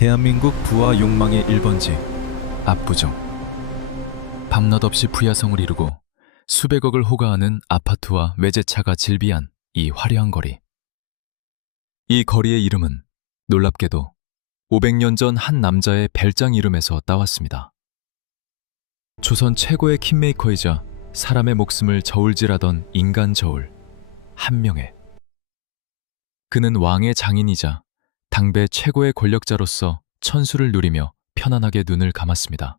대한민국 부와 욕망의 1번지 압구정. 밤낮 없이 부야성을 이루고 수백억을 호가하는 아파트와 외제차가 질비한 이 화려한 거리. 이 거리의 이름은 놀랍게도 500년 전 한 남자의 별장 이름에서 따왔습니다. 조선 최고의 킹메이커이자 사람의 목숨을 저울질하던 인간 저울 한명회. 그는 왕의 장인이자 당배 최고의 권력자로서 천수를 누리며 편안하게 눈을 감았습니다.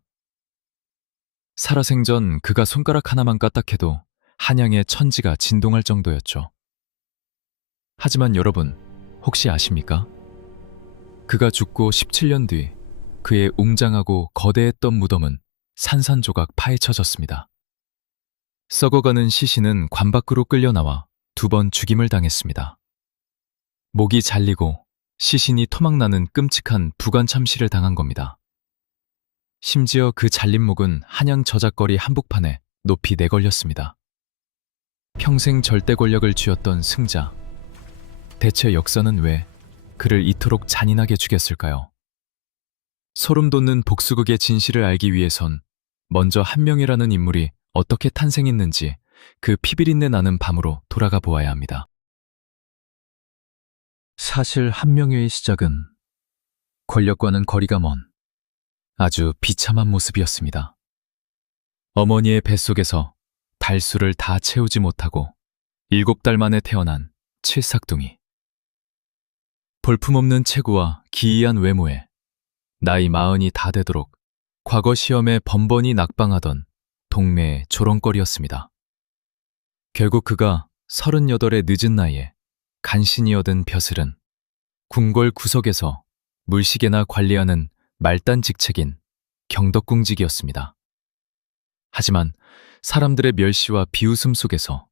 살아생전 그가 손가락 하나만 까딱해도 한양의 천지가 진동할 정도였죠. 하지만 여러분, 혹시 아십니까? 그가 죽고 17년 뒤 그의 웅장하고 거대했던 무덤은 산산조각 파헤쳐졌습니다. 썩어가는 시신은 관 밖으로 끌려나와 2번 죽임을 당했습니다. 목이 잘리고 시신이 토막나는 끔찍한 부관 참시를 당한 겁니다. 심지어 그 잘린 목은 한양 저작거리 한복판에 높이 내걸렸습니다. 평생 절대 권력을 쥐었던 승자. 대체 역사는 왜 그를 이토록 잔인하게 죽였을까요? 소름 돋는 복수극의 진실을 알기 위해선 먼저 한명회라는 인물이 어떻게 탄생했는지 그 피비린내 나는 밤으로 돌아가 보아야 합니다. 사실 한명회의 시작은 권력과는 거리가 먼 아주 비참한 모습이었습니다. 어머니의 뱃속에서 달수를 다 채우지 못하고 7달 만에 태어난 칠삭둥이. 볼품없는 체구와 기이한 외모에 나이 40이 다 되도록 과거 시험에 번번이 낙방하던 동매의 조롱거리였습니다. 결국 그가 38의 늦은 나이에 간신히 얻은 벼슬은 궁궐 구석에서 물시계나 관리하는 말단 직책인 경덕궁직이었습니다. 하지만 사람들의 멸시와 비웃음 속에서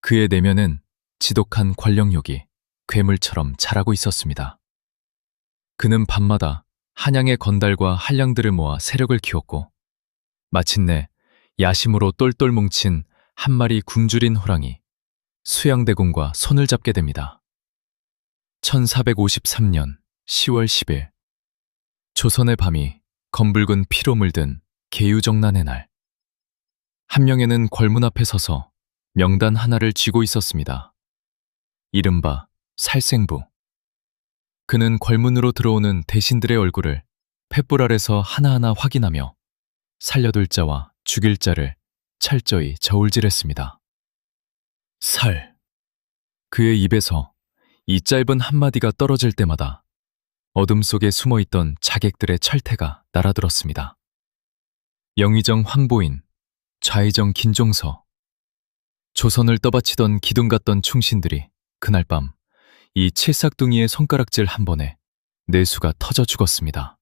그의 내면은 지독한 권력욕이 괴물처럼 자라고 있었습니다. 그는 밤마다 한양의 건달과 한량들을 모아 세력을 키웠고 마침내 야심으로 똘똘 뭉친 한 마리 굶주린 호랑이 수양대군과 손을 잡게 됩니다. 1453년 10월 10일 조선의 밤이 검붉은 피로 물든 계유정난의 날, 한명회는 궐문 앞에 서서 명단 하나를 쥐고 있었습니다. 이른바 살생부. 그는 궐문으로 들어오는 대신들의 얼굴을 횃불 아래서 하나하나 확인하며 살려둘 자와 죽일 자를 철저히 저울질했습니다. 살. 그의 입에서 이 짧은 한마디가 떨어질 때마다 어둠 속에 숨어있던 자객들의 철퇴가 날아들었습니다. 영의정 황보인, 좌의정 긴종서. 조선을 떠받치던 기둥 같던 충신들이 그날 밤 이 칠삭둥이의 손가락질 한 번에 내수가 터져 죽었습니다.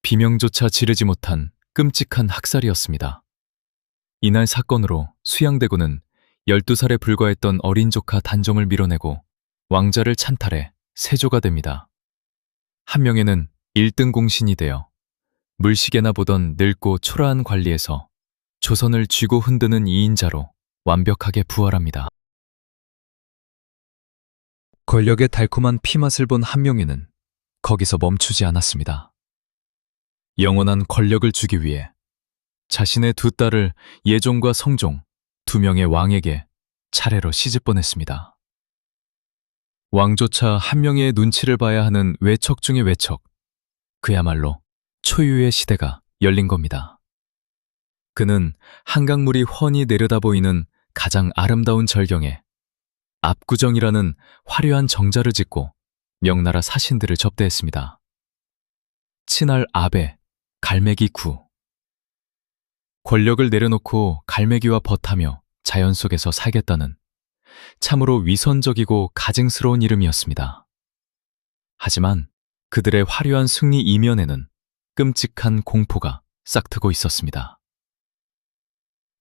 비명조차 지르지 못한 끔찍한 학살이었습니다. 이날 사건으로 수양대군은 12살에 불과했던 어린 조카 단종을 밀어내고 왕자를 찬탈해 세조가 됩니다. 한명회는 1등 공신이 되어 물시계나 보던 늙고 초라한 관리에서 조선을 쥐고 흔드는 2인자로 완벽하게 부활합니다. 권력의 달콤한 피맛을 본 한명회는 거기서 멈추지 않았습니다. 영원한 권력을 주기 위해 자신의 2딸을 예종과 성종 2명의 왕에게 차례로 시집 보냈습니다. 왕조차 한명회의 눈치를 봐야 하는 외척 중의 외척, 그야말로 초유의 시대가 열린 겁니다. 그는 한강물이 훤히 내려다 보이는 가장 아름다운 절경에 압구정이라는 화려한 정자를 짓고 명나라 사신들을 접대했습니다. 친할 아베, 갈매기 구. 권력을 내려놓고 갈매기와 벗하며 자연 속에서 살겠다는 참으로 위선적이고 가증스러운 이름이었습니다. 하지만 그들의 화려한 승리 이면에는 끔찍한 공포가 싹트고 있었습니다.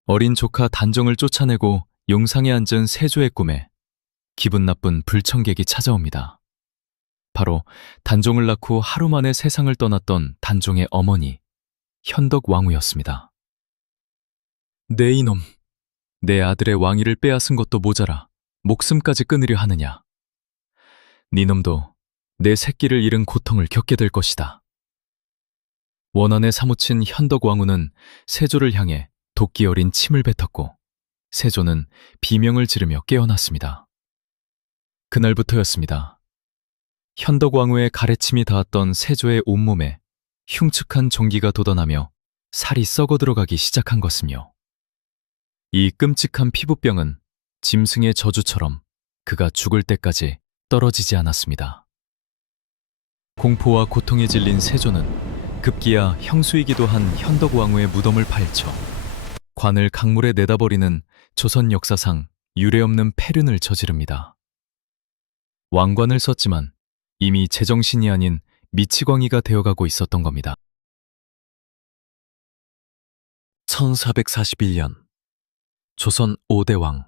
어린 조카 단종을 쫓아내고 용상에 앉은 세조의 꿈에 기분 나쁜 불청객이 찾아옵니다. 바로 단종을 낳고 하루 만에 세상을 떠났던 단종의 어머니, 현덕 왕후였습니다. 내 이놈, 내 아들의 왕위를 빼앗은 것도 모자라 목숨까지 끊으려 하느냐. 네 놈도 내 새끼를 잃은 고통을 겪게 될 것이다. 원한에 사무친 현덕왕후는 세조를 향해 도끼 어린 침을 뱉었고 세조는 비명을 지르며 깨어났습니다. 그날부터였습니다. 현덕왕후의 가래침이 닿았던 세조의 온몸에 흉측한 종기가 돋아나며 살이 썩어 들어가기 시작한 것이며 이 끔찍한 피부병은 짐승의 저주처럼 그가 죽을 때까지 떨어지지 않았습니다. 공포와 고통에 질린 세조는 급기야 형수이기도 한 현덕왕후의 무덤을 파헤쳐 관을 강물에 내다버리는 조선 역사상 유례없는 패륜을 저지릅니다. 왕관을 썼지만 이미 제정신이 아닌 미치광이가 되어가고 있었던 겁니다. 1441년 조선 5대 왕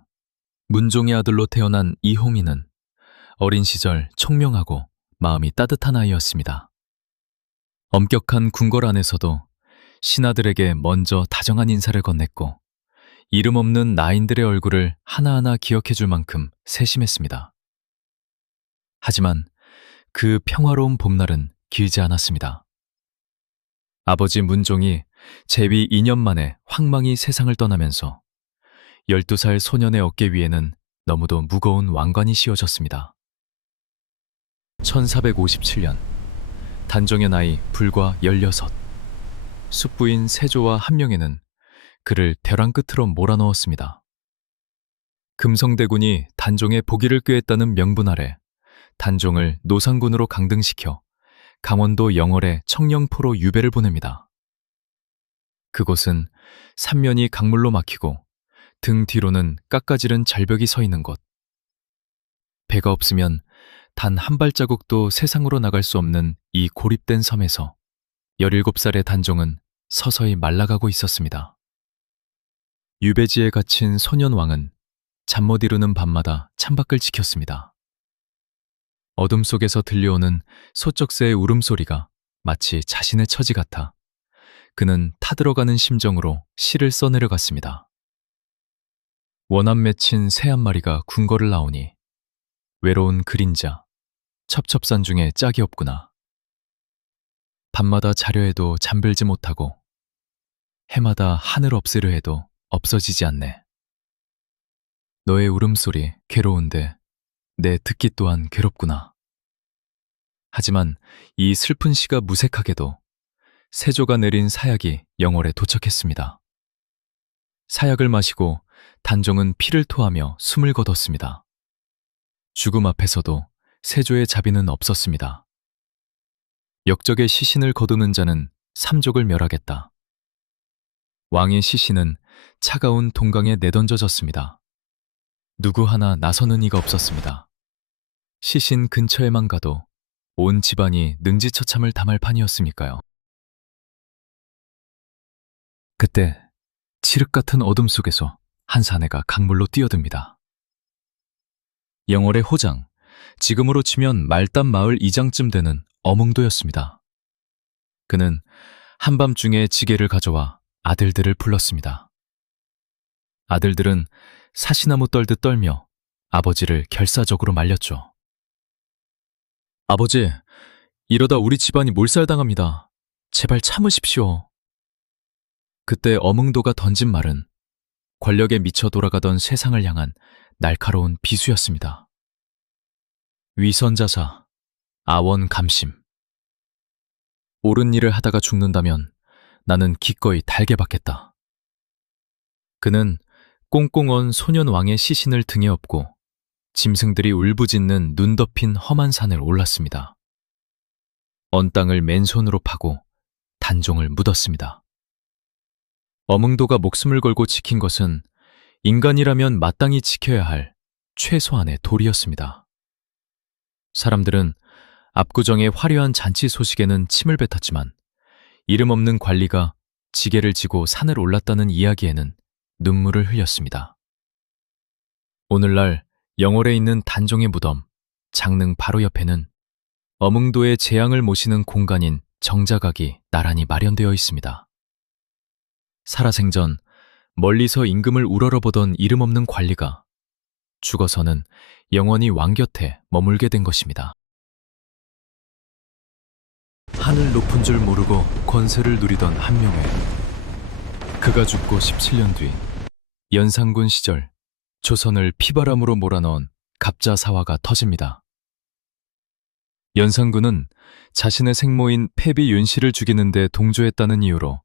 문종의 아들로 태어난 이홍희는 어린 시절 총명하고 마음이 따뜻한 아이였습니다. 엄격한 궁궐 안에서도 신하들에게 먼저 다정한 인사를 건넸고 이름 없는 나인들의 얼굴을 하나하나 기억해 줄 만큼 세심했습니다. 하지만 그 평화로운 봄날은 길지 않았습니다. 아버지 문종이 재위 2년 만에 황망히 세상을 떠나면서 12살 소년의 어깨 위에는 너무도 무거운 왕관이 씌워졌습니다. 1457년 단종의 나이 불과 16. 숙부인 세조와 함령에는 그를 벼랑 끝으로 몰아넣었습니다. 금성대군이 단종의 복위를 꾀했다는 명분 아래 단종을 노상군으로 강등시켜 강원도 영월의 청령포로 유배를 보냅니다. 그곳은 삼면이 강물로 막히고 등 뒤로는 깎아지른 절벽이 서 있는 곳. 배가 없으면 단 한 발자국도 세상으로 나갈 수 없는 이 고립된 섬에서 17살의 단종은 서서히 말라가고 있었습니다. 유배지에 갇힌 소년왕은 잠 못 이루는 밤마다 창밖을 지켰습니다. 어둠 속에서 들려오는 소쩍새의 울음소리가 마치 자신의 처지 같아 그는 타들어가는 심정으로 시를 써내려갔습니다. 원한 맺힌 새 한 마리가 궁궐을 나오니 외로운 그림자, 첩첩산 중에 짝이 없구나. 밤마다 자려 해도 잠들지 못하고 해마다 하늘 없으려 해도 없어지지 않네. 너의 울음소리 괴로운데 내 듣기 또한 괴롭구나. 하지만 이 슬픈 시가 무색하게도 세조가 내린 사약이 영월에 도착했습니다. 사약을 마시고 단종은 피를 토하며 숨을 거뒀습니다. 죽음 앞에서도 세조의 자비는 없었습니다. 역적의 시신을 거두는 자는 삼족을 멸하겠다. 왕의 시신은 차가운 동강에 내던져졌습니다. 누구 하나 나서는 이가 없었습니다. 시신 근처에만 가도 온 집안이 능지처참을 당할 판이었으니까요. 그때 칠흑 같은 어둠 속에서 한 사내가 강물로 뛰어듭니다. 영월의 호장, 지금으로 치면 말단 마을 이장쯤 되는 어몽도였습니다. 그는 한밤중에 지게를 가져와 아들들을 불렀습니다. 아들들은 사시나무 떨듯 떨며 아버지를 결사적으로 말렸죠. 아버지, 이러다 우리 집안이 몰살당합니다. 제발 참으십시오. 그때 어몽도가 던진 말은 권력에 미쳐 돌아가던 세상을 향한 날카로운 비수였습니다. 위선자사, 아원감심. 옳은 일을 하다가 죽는다면 나는 기꺼이 달게 받겠다. 그는 꽁꽁 언 소년왕의 시신을 등에 업고 짐승들이 울부짖는 눈 덮인 험한 산을 올랐습니다. 언 땅을 맨손으로 파고 단종을 묻었습니다. 어몽도가 목숨을 걸고 지킨 것은 인간이라면 마땅히 지켜야 할 최소한의 도리였습니다. 사람들은 압구정의 화려한 잔치 소식에는 침을 뱉었지만 이름 없는 관리가 지게를 지고 산을 올랐다는 이야기에는 눈물을 흘렸습니다. 오늘날 영월에 있는 단종의 무덤, 장릉 바로 옆에는 어몽도의 재앙을 모시는 공간인 정자각이 나란히 마련되어 있습니다. 살아생전 멀리서 임금을 우러러보던 이름 없는 관리가 죽어서는 영원히 왕 곁에 머물게 된 것입니다. 하늘 높은 줄 모르고 권세를 누리던 한명회. 그가 죽고 17년 뒤 연산군 시절 조선을 피바람으로 몰아넣은 갑자사화가 터집니다. 연산군은 자신의 생모인 패비 윤씨를 죽이는 데 동조했다는 이유로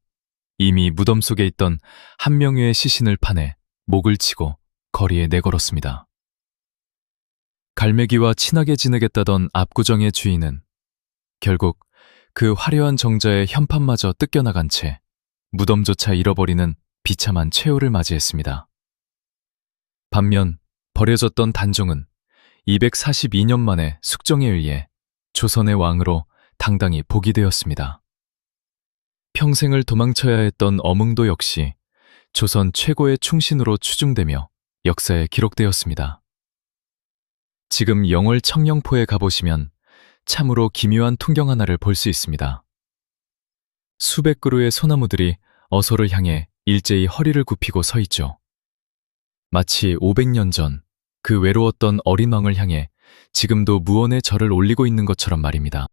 이미 무덤 속에 있던 한명회의 시신을 파내 목을 치고 거리에 내걸었습니다. 갈매기와 친하게 지내겠다던 압구정의 주인은 결국 그 화려한 정자의 현판마저 뜯겨나간 채 무덤조차 잃어버리는 비참한 최후를 맞이했습니다. 반면 버려졌던 단종은 242년 만에 숙종에 의해 조선의 왕으로 당당히 복위되었습니다. 평생을 도망쳐야 했던 어문도 역시 조선 최고의 충신으로 추중되며 역사에 기록되었습니다. 지금 영월 청령포에 가보시면 참으로 기묘한 풍경 하나를 볼 수 있습니다. 수백 그루의 소나무들이 어소를 향해 일제히 허리를 굽히고 서 있죠. 마치 500년 전 그 외로웠던 어린 왕을 향해 지금도 무언의 절을 올리고 있는 것처럼 말입니다.